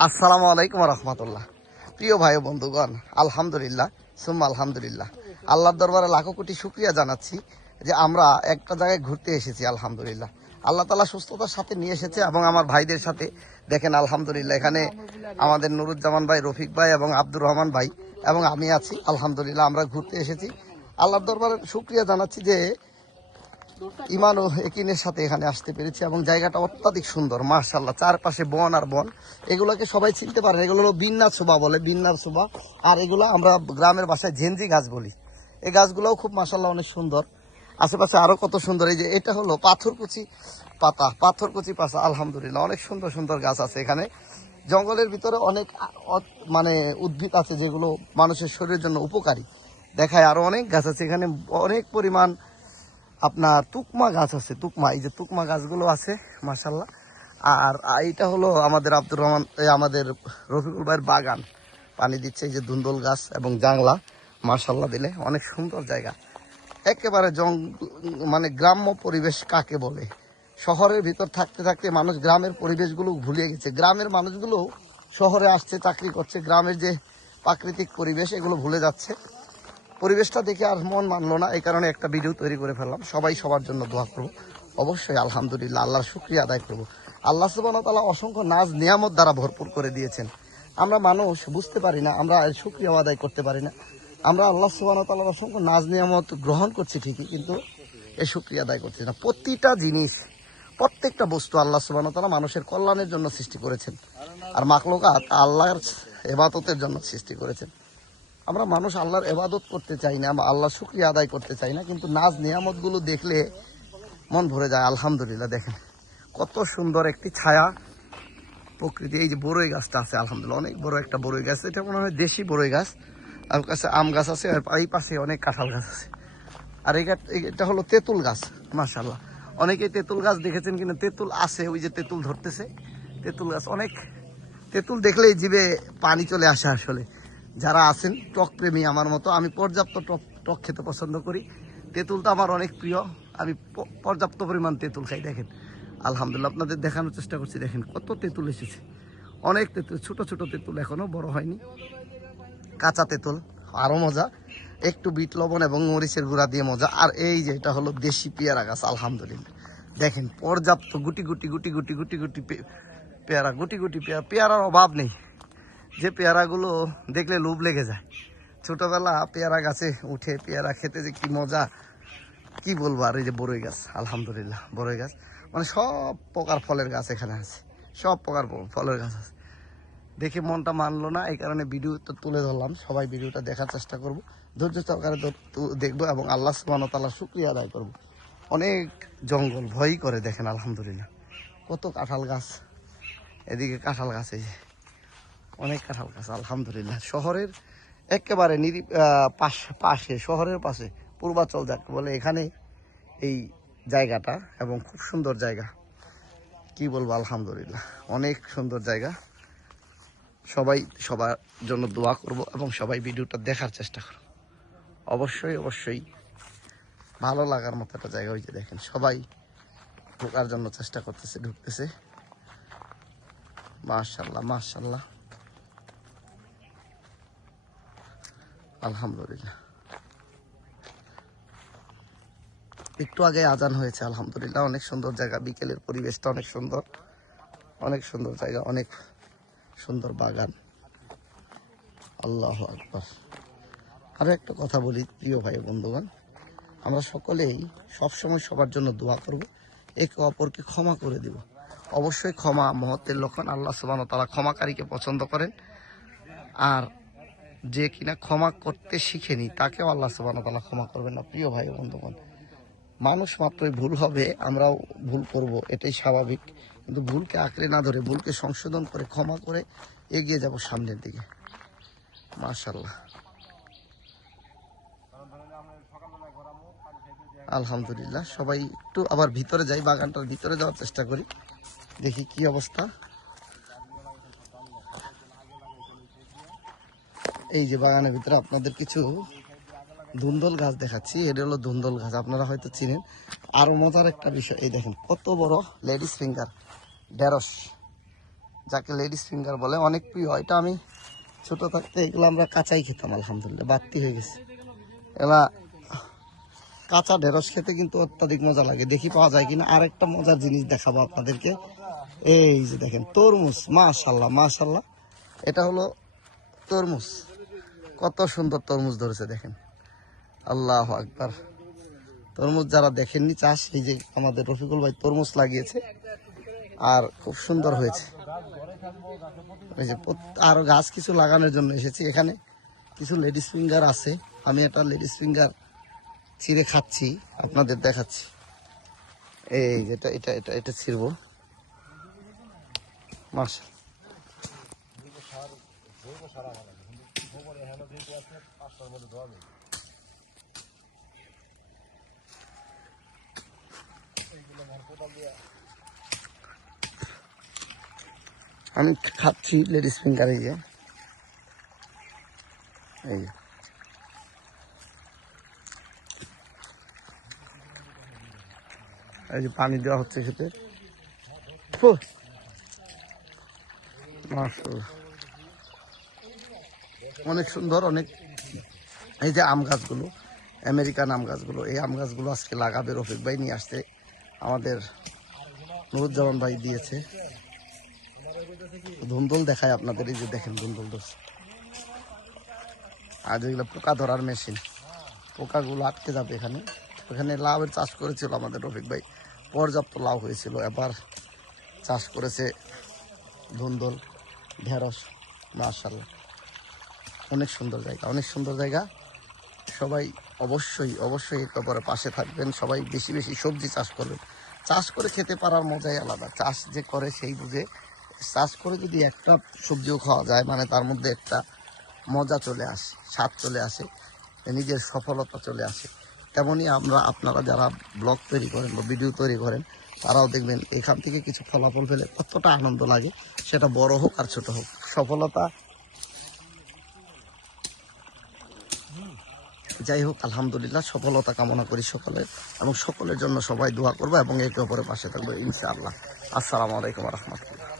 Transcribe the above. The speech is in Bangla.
আসসালামু আলাইকুম রহমতুল্লাহ। প্রিয় ভাই বন্ধুগণ, আলহামদুলিল্লাহ সুম্মা আলহামদুলিল্লাহ, আল্লাহর দরবারে লাখো কোটি শুকরিয়া জানাচ্ছি যে আমরা একটা জায়গায় ঘুরতে এসেছি। আলহামদুলিল্লাহ, আল্লাহ তাআলা সুস্থতার সাথে নিয়ে এসেছে এবং আমার ভাইদের সাথে দেখেন আলহামদুলিল্লাহ এখানে আমাদের নুরুজ্জামান ভাই, রফিক ভাই এবং আব্দুর রহমান ভাই এবং আমি আছি। আলহামদুলিল্লাহ আমরা ঘুরতে এসেছি। আল্লাহর দরবারে শুকরিয়া জানাচ্ছি যে ইমান ও একিনের সাথে এখানে আসতে পেরেছি এবং জায়গাটা অত্যাধিক সুন্দর মাশাআল্লাহ। চারপাশে বন আর বন, এগুলোকে সবাই চিনতে পারেন, এগুলো হলো বিন্নার শোভা বলে, বিন্নার শোভা। আর এগুলো আমরা গ্রামের ভাষায় ঝেনজি গাছ বলি। এই গাছগুলোও খুব মাশাআল্লাহ অনেক সুন্দর। আশেপাশে আরো কত সুন্দর, এই যে এটা হলো পাথরকুচি পাতা, পাথরকুচি পাতা। আলহামদুলিল্লাহ অনেক সুন্দর সুন্দর গাছ আছে এখানে। জঙ্গলের ভিতরে অনেক মানে উদ্ভিদ আছে যেগুলো মানুষের শরীরের জন্য উপকারী দেখায়। আরো অনেক গাছ আছে এখানে, অনেক পরিমাণ আপনার তুকমা গাছ আছে। তুকমা, এই যে তুকমা গাছগুলো আছে মাশাআল্লাহ। আর এইটা হলো আমাদের আব্দুর রহমান, আমাদের রফিকুল ভাইয়ের বাগান, পানি দিচ্ছে। এই যে ধুন্দল গাছ এবং জাংলা মাশাআল্লাহ দিলে অনেক সুন্দর জায়গা। একেবারে মানে গ্রাম্য পরিবেশ কাকে বলে। শহরের ভিতর থাকতে থাকতে মানুষ গ্রামের পরিবেশগুলো ভুলিয়ে গেছে। গ্রামের মানুষগুলো শহরে আসছে, চাকরি করছে, গ্রামের যে প্রাকৃতিক পরিবেশ এগুলো ভুলে যাচ্ছে। পরিবেশটা দেখে আর মন মানলো না, এই কারণে একটা ভিডিও তৈরি করে ফেললাম। সবাই সবার জন্য দোয়া করবো অবশ্যই। আলহামদুলিল্লাহ আল্লাহর শুকরিয়া আদায় করবো। আল্লাহ সুবহানাহু ওয়া তাআলা অসংখ্য নাজ নিয়ামত দ্বারা ভরপুর করে দিয়েছেন। আমরা মানুষ বুঝতে পারি না, আমরা এর শুকরিয়া আদায় করতে পারি না। আমরা আল্লাহ সুবহানাহু ওয়া তাআলার অসংখ্য নাজ নিয়ামত গ্রহণ করছি ঠিকই, কিন্তু এই শুকরিয়া আদায় করছি না। প্রতিটা জিনিস, প্রত্যেকটা বস্তু আল্লাহ সুবহানাহু ওয়া তাআলা মানুষের কল্যাণের জন্য সৃষ্টি করেছেন, আর মাখলুকাত আল্লাহর ইবাদতের জন্য সৃষ্টি করেছেন। আমরা মানুষ আল্লাহর ইবাদত করতে চাই না, আল্লাহর শুকরিয়া আদায় করতে চাই না, কিন্তু নাজ নিয়ামতগুলো দেখলে মন ভরে যায়। আলহামদুলিল্লাহ দেখেন কত সুন্দর একটি ছায়া প্রকৃতি। এই যে বড়ই গাছটা আছে আলহামদুলিল্লাহ, অনেক বড় একটা বড়ই গাছ, এটা মনে হয় দেশি বড়ই গাছ। আর কাছে আম গাছ আছে, আর এই পাশে অনেক কাঁঠাল গাছ আছে। আর এটা হলো তেঁতুল গাছ মাশাআল্লাহ। অনেকেই তেঁতুল গাছ দেখেছেন কিনা, তেঁতুল আছে, ওই যে তেঁতুল ধরতেছে। তেঁতুল গাছ, অনেক তেঁতুল দেখলেই জিভে পানি চলে আসে আসলে। যারা আছেন টক প্রেমী আমার মতো, আমি পর্যাপ্ত টক টক খেতে পছন্দ করি। তেঁতুলটা আমার অনেক প্রিয়, আমি পর্যাপ্ত পরিমাণ তেঁতুল খাই। দেখেন আলহামদুলিল্লাহ, আপনাদের দেখানোর চেষ্টা করছি। দেখেন কত তেঁতুল এসেছে, অনেক তেঁতুল, ছোট ছোট তেঁতুল, এখনো বড় হয়নি। কাঁচা তেঁতুল আরো মজা, একটু বিট লবণ এবং মরিচের গুঁড়া দিয়ে মজা। আর এই যে এটা হলো দেশি পেয়ারা গাছ আলহামদুলিল্লাহ। দেখেন পর্যাপ্ত গুটি গুটি গুটি গুটি গুটি গুটি পেয়ারা, গুটি গুটি পেয়ারা, পেয়ারার অভাব নেই। যে পেয়ারাগুলো দেখলে লোভ লেগে যায়। ছোটবেলা পেয়ারা গাছে উঠে পেয়ারা খেতে যে কি মজা, কি বলবো। আর এই যে বড়ই গাছ আলহামদুলিল্লাহ, বড়ই গাছ মানে সব প্রকার ফলের গাছ এখানে আছে, সব প্রকার ফলের গাছ আছে। দেখে মনটা মানলো না, এই কারণে ভিডিও তো তুলে ধরলাম। সবাই ভিডিওটা দেখার চেষ্টা করব, ধৈর্য সহকারে দেখবো এবং আল্লাহ সুবহানাহু ওয়া তাআলার শুকরিয়া আদায় করব। অনেক জঙ্গল ভয়ই করে। দেখেন আলহামদুলিল্লাহ কত কাঁঠাল গাছ, এদিকে কাঁঠাল গাছ, এই যে অনেক কাঁঠাল গাছ আলহামদুলিল্লাহ। শহরের একেবারে পাশে, শহরের পাশে পূর্বাচল যাকে বলে, এখানে এই জায়গাটা এবং খুব সুন্দর জায়গা, কি বলবো আলহামদুলিল্লাহ অনেক সুন্দর জায়গা। সবাই সবার জন্য দোয়া করব এবং সবাই ভিডিওটা দেখার চেষ্টা করব অবশ্যই অবশ্যই। ভালো লাগার মতো একটা জায়গা। ওই যে দেখেন সবাই ঢোকার জন্য চেষ্টা করতেছে, ঢুকতেছে। মাশাআল্লাহ মাশাআল্লাহ আলহামদুলিল্লাহ। একটু আগে আজান হয়েছে আলহামদুলিল্লাহ। অনেক সুন্দর জায়গা, বিকেলের পরিবেশটা অনেক সুন্দর, অনেক সুন্দর জায়গা, অনেক সুন্দর বাগান। আল্লাহু আকবার। আরো একটা কথা বলি প্রিয় ভাই বন্ধুগণ, আমরা সকলেই সবসময় সবার জন্য দোয়া করব, একে অপরকে ক্ষমা করে দিব। অবশ্যই ক্ষমা মহত্বের লক্ষণ। আল্লাহ সুবহানাহু ওয়া তাআলা ক্ষমাকারীকে পছন্দ করেন। আর যে কিনা ক্ষমা করতে শিখেনি তাকেও আল্লাহ সুবহানাহু ওয়া তাআলা ক্ষমা করবেন না। প্রিয় ভাই বন্ধুগণ, মানুষ মাত্রই ভুল হবে, আমরাও ভুল করব, এটাই স্বাভাবিক। কিন্তু ভুলকে আঁকড়ে না ধরে ভুলকে সংশোধন করে ক্ষমা করে এগিয়ে যাব সামনের দিকে। মাশাআল্লাহ আলহামদুলিল্লাহ। সবাই একটু আবার ভিতরে যাই, বাগানটার ভিতরে যাওয়ার চেষ্টা করি, দেখি কি অবস্থা। এই যে বাগানের ভিতরে আপনাদের কিছু ধুন্দল গাছ দেখাচ্ছি। এটা হলো ধুন্দল গাছ, আপনারা হয়তো চিনেন। আরো মজার একটা বিষয়, এই দেখেন কত বড় লেডিস ফিঙ্গার ঢেঁড়স, যাকে লেডিস ফিঙ্গার বলে, অনেক প্রিয়। এটা আমি ছোট থাকতে এগুলো আমরা কাঁচাই খেতাম, আলহামদুলিল্লাহ বাড়তি হয়ে গেছে এগুলা। কাঁচা ঢেঁড়স খেতে কিন্তু অত্যাধিক মজা লাগে। দেখি পাওয়া যায় কিনা। আরেকটা মজার জিনিস দেখাবো আপনাদেরকে। এই যে দেখেন তরমুজ, মাশাল্লাহ মাশাল্লাহ, এটা হলো তরমুজ। কত সুন্দর তরমুজ ধরেছে দেখেন, আল্লাহু আকবার। তরমুজ যারা দেখেননি চাষ, এই যে আমাদের রফিকুল ভাই তরমুজ লাগিয়েছে আর খুব সুন্দর হয়েছে। এই যে আরো গাছ কিছু লাগানোর জন্য এসেছি। এখানে কিছু লেডিস ফিঙ্গার আছে, আমি একটা লেডিস ফিঙ্গার ছিঁড়ে খাচ্ছি, আপনাদের দেখাচ্ছি। এই যেটা এটা এটা এটা ছিঁড়বো, মাশা। আমি খাচ্ছি লেডিস ফিঙ্গার। এই যে এই যে এই যে পানি দেওয়া হচ্ছে খেতে। মাশাআল্লাহ, অনেক সুন্দর। অনেক এই যে আম গাছগুলো, আমেরিকান আম গাছগুলো, এই আম গাছগুলো আজকে লাগাবে রফিক ভাই নিয়ে আসতে, আমাদের নুরুজ্জামান ভাই দিয়েছে। ধুন্দল দেখায় আপনাদের, এই যে দেখেন ধুন্দল দোষ। আর যেগুলো পোকা ধরার মেশিন, পোকাগুলো আটকে যাবে এখানে। এখানে লাউয়ের চাষ করেছিল আমাদের রফিক ভাই, পর্যাপ্ত লাউ হয়েছিল। এবার চাষ করেছে ধুন্দল, ঢেঁড়স। মাশাআল্লাহ, অনেক সুন্দর জায়গা, অনেক সুন্দর জায়গা। সবাই অবশ্যই অবশ্যই একে অপরের পাশে থাকবেন। সবাই বেশি বেশি সবজি চাষ করবেন। চাষ করে খেতে পারার মজাই আলাদা। চাষ যে করে সেই বুঝে। চাষ করে যদি একটা সবজিও খাওয়া যায়, মানে তার মধ্যে একটা মজা চলে আসে, স্বাদ চলে আসে, নিজের সফলতা চলে আসে। তেমনই আপনারা যারা ব্লগ তৈরি করেন বা ভিডিও তৈরি করেন, তারাও দেখবেন এখান থেকে কিছু ফলাফল পেলে কতটা আনন্দ লাগে, সেটা বড় হোক আর ছোট হোক। সফলতা যাই হোক, আলহামদুলিল্লাহ সফলতা কামনা করি সকলের, এবং সকলের জন্য সবাই দোয়া করবো এবং একে অপরের পাশে থাকবো ইনশাআল্লাহ। আসসালামু আলাইকুম ওয়া রাহমাতুল্লাহ।